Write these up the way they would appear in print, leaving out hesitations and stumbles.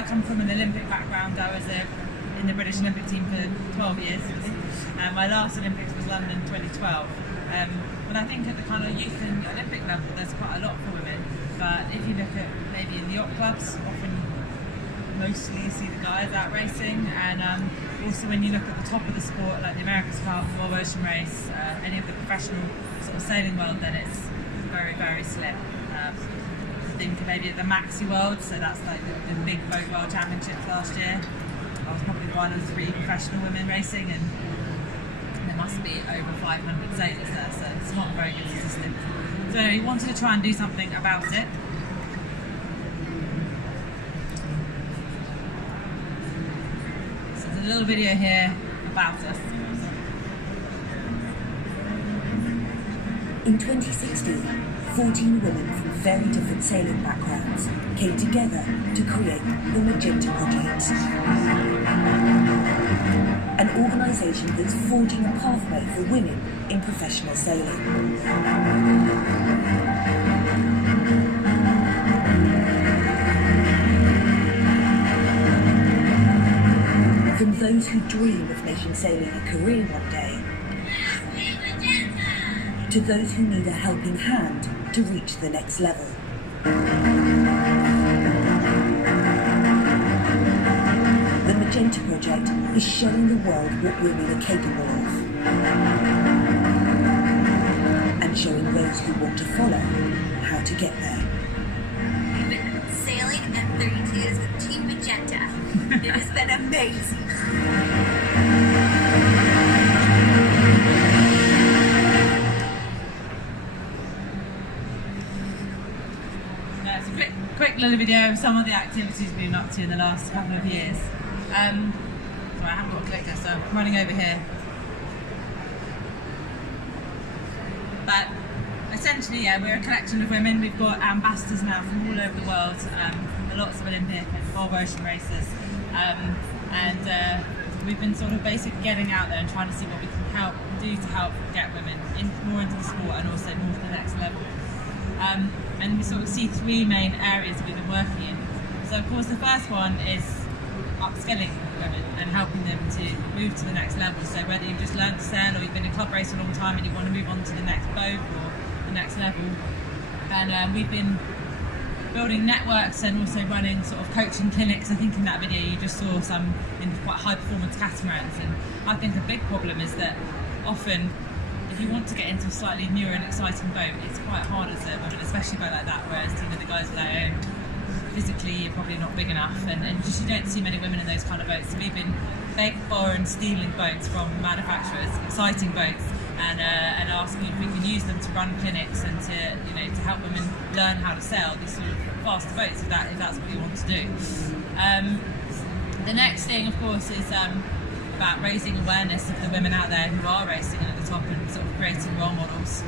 I come from an Olympic background. I was in the British Olympic team for 12 years. My last Olympics was London 2012. But I think at the kind of youth and Olympic level, there's quite a lot for women. But if you look at maybe in the yacht clubs, often mostly you see the guys out racing, and also when you look at the top of the sport, like the America's Cup, the World Ocean Race, any of the professional sort of sailing world, then it's very, very slim. I think maybe at the Maxi World, so that's like the big boat world championships last year, I was probably one of 3 professional women racing, and there must be over 500 sailors there, so it's not a very good system. So anyway, we wanted to try and do something about it. So there's a little video here about us. In 2016, 14 women from very different sailing backgrounds came together to create the Magenta Project, an organisation that's forging a pathway for women in professional sailing. From those who dream of making sailing a career one day, to those who need a helping hand to reach the next level. The Magenta Project is showing the world what women are capable of, and showing those who want to follow how to get there. We've been sailing F-32s with Team Magenta. It has been amazing. Quick little video of some of the activities we've been up to in the last couple of years. Sorry, I haven't got a clicker, so I'm running over here. But essentially, yeah, we're a collection of women. We've got ambassadors now from all over the world, from lots of Olympic and World Ocean races, and we've been sort of basically getting out there and trying to see what we can do to help get women more into the sport and also more to the next level. And we sort of see 3 main areas we've been working in. So of course the first one is upskilling women and helping them to move to the next level. So whether you've just learned to sail or you've been in club race for a long time and you want to move on to the next boat or the next level, and we've been building networks and also running sort of coaching clinics. I think in that video you just saw some in quite high performance catamarans, and I think a big problem is that often if you want to get into a slightly newer and exciting boat, it's quite hard as a woman, especially a boat like that, whereas the guys are like, physically you're probably not big enough, and just you don't see many women in those kind of boats. So we've been begging for and stealing boats from manufacturers, exciting boats, and asking if we can use them to run clinics and to help women learn how to sail these sort of faster boats if that's what we want to do. The next thing, of course, is about raising awareness of the women out there who are racing at the top and sort of creating role models,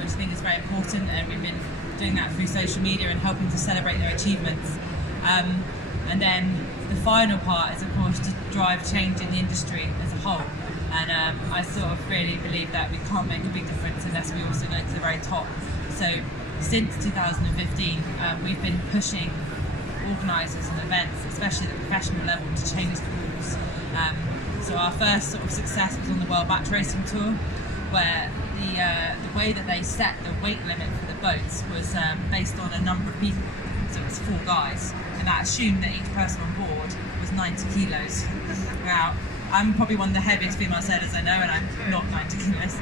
which I think is very important, and we've been doing that through social media and helping to celebrate their achievements. And then the final part is of course to drive change in the industry as a whole, and I sort of really believe that we can't make a big difference unless we also go to the very top. So since 2015 we've been pushing organisers and events, especially at the professional level, to change the rules. So our first sort of success was on the World Batch Racing Tour, where the way that they set the weight limit for the boats was based on a number of people. So it was 4 guys, and that assumed that each person on board was 90 kilos. Now, I'm probably one of the heaviest female sailors I know, and I'm not 90 kilos.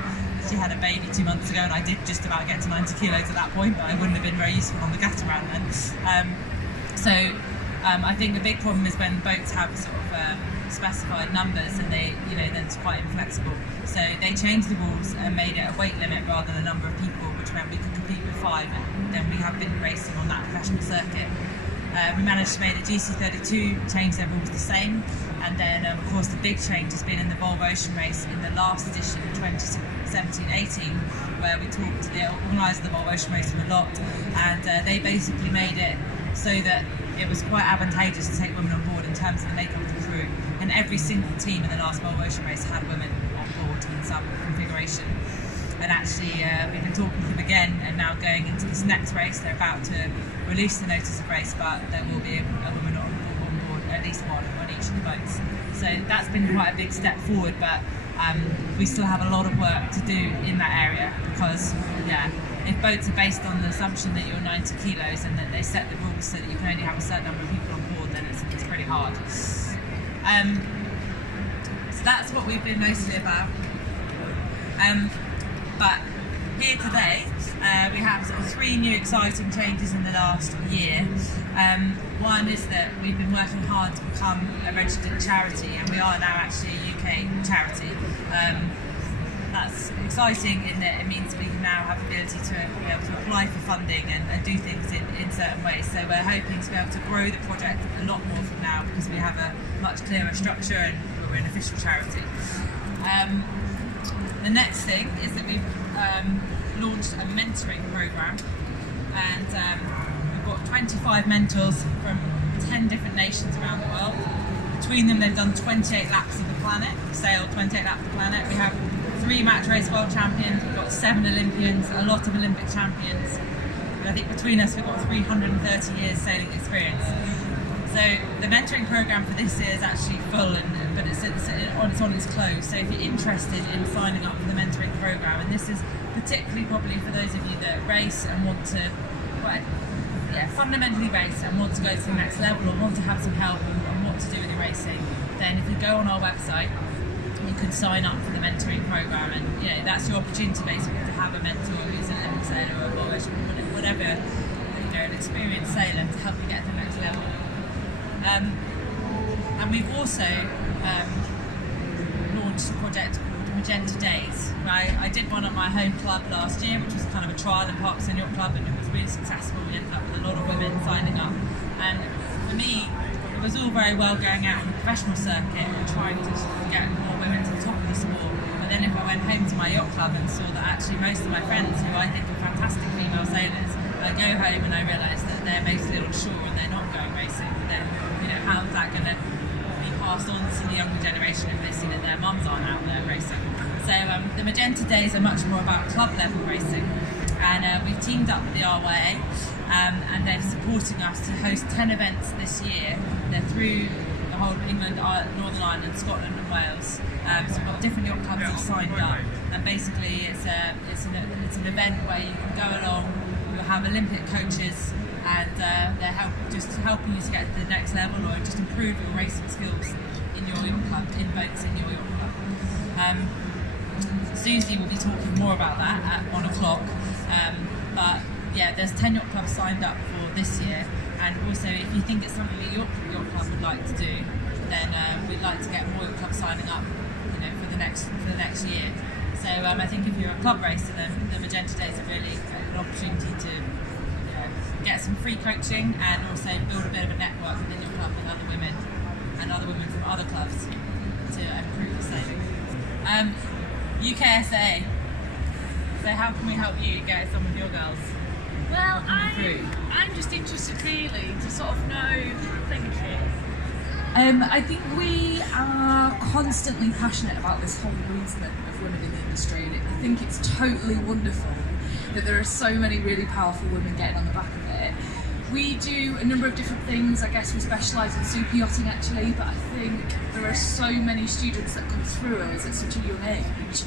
She had a baby 2 months ago, and I did just about get to 90 kilos at that point, but I wouldn't have been very useful on the catamaran then. I think the big problem is when boats have sort of specified numbers, and then it's quite inflexible. So they changed the rules and made it a weight limit rather than a number of people, which meant we could compete with 5, and then we have been racing on that professional circuit. We managed to make the GC32 change their rules the same, and then of course the big change has been in the Volvo Ocean Race in the last edition, 2017-18, where we talked to the organiser of the Volvo Ocean Race a lot, and they basically made it so that it was quite advantageous to take women on board in terms of the makeup of the crew, and every single team in the last Volvo Ocean Race had women on board in some configuration. And actually we've been talking to them again, and now going into this next race they're about to release the notice of race, but there will be a woman on board the boats. So that's been quite a big step forward, but we still have a lot of work to do in that area because, if boats are based on the assumption that you're 90 kilos and that they set the rules so that you can only have a certain number of people on board, then it's pretty hard. So that's what we've been mostly about. But here today, we have sort of 3 new exciting changes in the last year. One is that we've been working hard to become a registered charity, and we are now actually a UK charity. That's exciting in that it means we now have the ability to be able to apply for funding and do things in certain ways. So we're hoping to be able to grow the project a lot more from now because we have a much clearer structure and we're an official charity. The next thing is that we've launched a mentoring programme, and we've got 25 mentors from 10 different nations around the world. Between them, they've done 28 laps of the planet, sailed 28 laps of the planet. We have 3 match race world champions, we've got 7 Olympians, a lot of Olympic champions. And I think between us, we've got 330 years sailing experience. So the mentoring programme for this year is actually full, but it's on its close. So if you're interested in signing up for the mentoring programme, and this is particularly probably for those of you that race and want to, fundamentally race and want to go to the next level or want to have some help on what to do with your racing, then if you go on our website, you can sign up for the mentoring programme, and that's your opportunity basically to have a mentor who's an Olympic sailor or a voyage, whatever, an experienced sailor to help you get to the next level. And we've also launched a project called Magenta Days. I did one at my home club last year, which was kind of a trial in Parks and Yacht Club, and it was really successful. We ended up with a lot of women signing up, and for me, it was all very well going out on the professional circuit and trying to get more women to the top of the sport. But then if I went home to my yacht club and saw that actually most of my friends, who I think are fantastic female sailors, I go home and I realise that they're mostly on shore and they're not going racing. Then, how's that going to be passed on to the younger generation if they see that their mums aren't out there racing? So the Magenta Days are much more about club level racing, and we've teamed up with the RYA, and they're supporting us to host 10 events this year. They're through the whole of England, Northern Ireland, Scotland and Wales. So we've got different yacht clubs that have signed up, and basically it's an event where you can go along. You'll have Olympic coaches, and they're helping you to get to the next level or just improve your racing skills in your yacht club, in boats in your yacht club. Susie will be talking more about that at 1 o'clock. But there's 10 yacht clubs signed up for this year, and also if you think it's something that your yacht club would like to do, then we'd like to get more yacht clubs signing up, for the next year. So I think if you're a club racer, then the Magenta Days are really an opportunity to get some free coaching and also build a bit of a network within your club with other women from other clubs to improve the sailing. UKSA. So how can we help you get some of your girls? Well, I'm just interested really to sort of know. Thank you. I think we are constantly passionate about this whole movement of women in the industry, and I think it's totally wonderful that there are so many really powerful women getting on the back of it. We do a number of different things. I guess we specialise in super yachting actually, but I think there are so many students that come through us at such a young age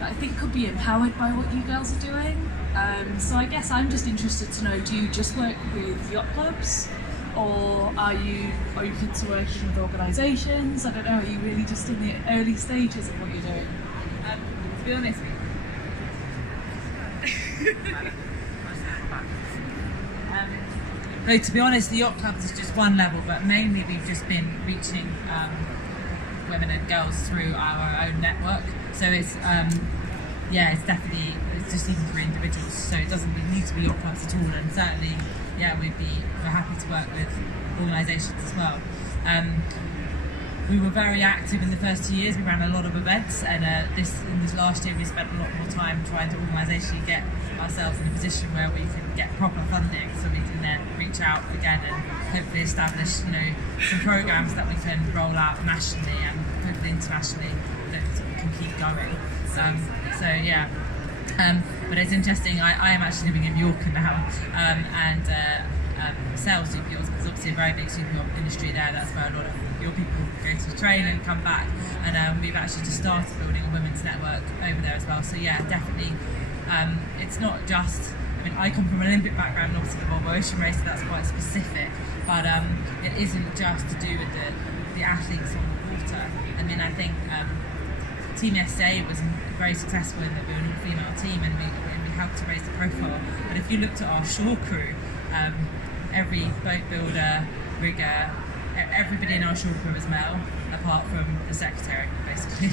that I think could be empowered by what you girls are doing. So I guess I'm just interested to know, do you just work with yacht clubs, or are you open to working with organisations? I don't know, are you really just in the early stages of what you're doing? To be honest, to be honest, the yacht clubs is just one level, but mainly we've just been reaching women and girls through our own network. So it's it's just even for individuals. So it doesn't need to be yacht clubs at all. And certainly, we're happy to work with organisations as well. We were very active in the first 2 years. We ran a lot of events, and in this last year we spent a lot more time trying to organisationally get ourselves in a position where we can get proper funding, so we can then reach out again and hopefully establish, some programmes that we can roll out nationally and hopefully internationally that we can keep going. But it's interesting. I am actually living in York now, and sell super yachts, because obviously a very big super yacht industry there. That's where a lot of your people go to train and come back. And we've actually just started building a women's network over there as well. So yeah, definitely, it's not just. I mean, I come from an Olympic background, obviously the Volvo Ocean Race, so that's quite specific. But it isn't just to do with the athletes on the water. I mean, I think Team SA was very successful in that we were an all-female team, and we helped to raise the profile. But if you looked at our shore crew, every boat builder, rigger, everybody in our shore crew was male, apart from the secretary, basically,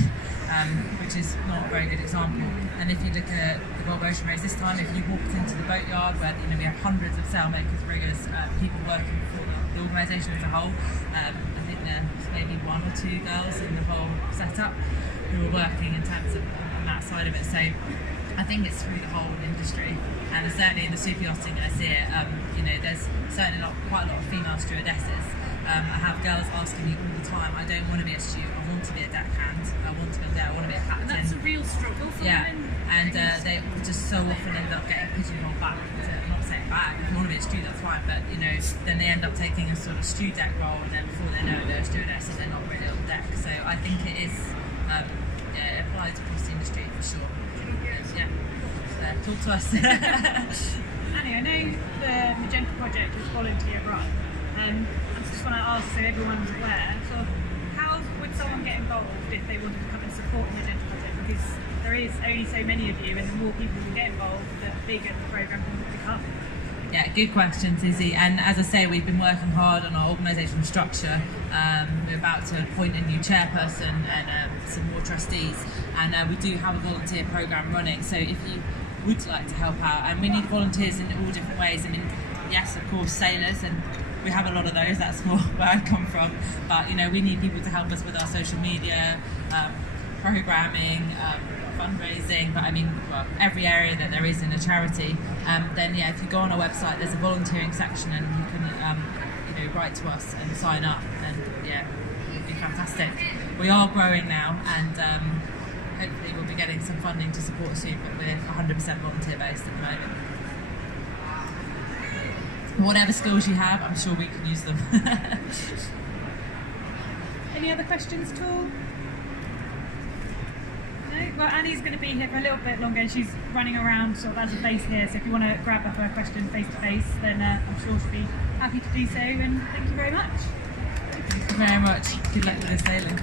which is not a very good example. And if you look at the Volvo Ocean Race this time, if you walked into the boatyard where we have hundreds of sailmakers, riggers, people working for the organisation as a whole, I think there's maybe 1 or 2 girls in the whole setup who are working in terms of on that side of it. So I think it's through the whole industry, and certainly in the super yachting I see it. There's certainly quite a lot of female stewardesses. I have girls asking me all the time, I don't want to be a steward, I want to be a deckhand, I want to be there, I want to be a captain. And that's a real struggle for women. And they just so often end up getting pigeonholed back to, I'm not saying back, if you want to be a steward that's fine, but then they end up taking a sort of stew deck role, and then before they know it they're a stewardess and they're not really on deck. So I think it is, it applies across the industry for sure. Yeah, so talk to us. Annie, I know the Magenta Project is volunteer run. I just want to ask, so everyone's aware, so how would someone get involved if they wanted to come and support the Magenta Project? Because there is only so many of you, and the more people who get involved, the bigger the programme will become. Yeah, good question, Susie. And as I say, we've been working hard on our organisational structure. We're about to appoint a new chairperson and some more trustees. And we do have a volunteer programme running. So if you would like to help out, and we need volunteers in all different ways. I mean, yes, of course, sailors, and we have a lot of those. That's more where I come from. But we need people to help us with our social media, programming, fundraising. But I mean, every area that there is in a charity. Then if you go on our website, there's a volunteering section, and you can write to us and sign up. And it'd be fantastic. We are growing now, and hopefully we'll be getting some funding to support soon. But we're 100% volunteer based at the moment. Whatever skills you have, I'm sure we can use them. Any other questions at all? No? Well, Annie's going to be here for a little bit longer, and she's running around sort of as a base here, so if you want to grab her for a question face to face, then I'm sure she'll be happy to do so, and thank you very much. Thank you very much. Good luck with the sailing.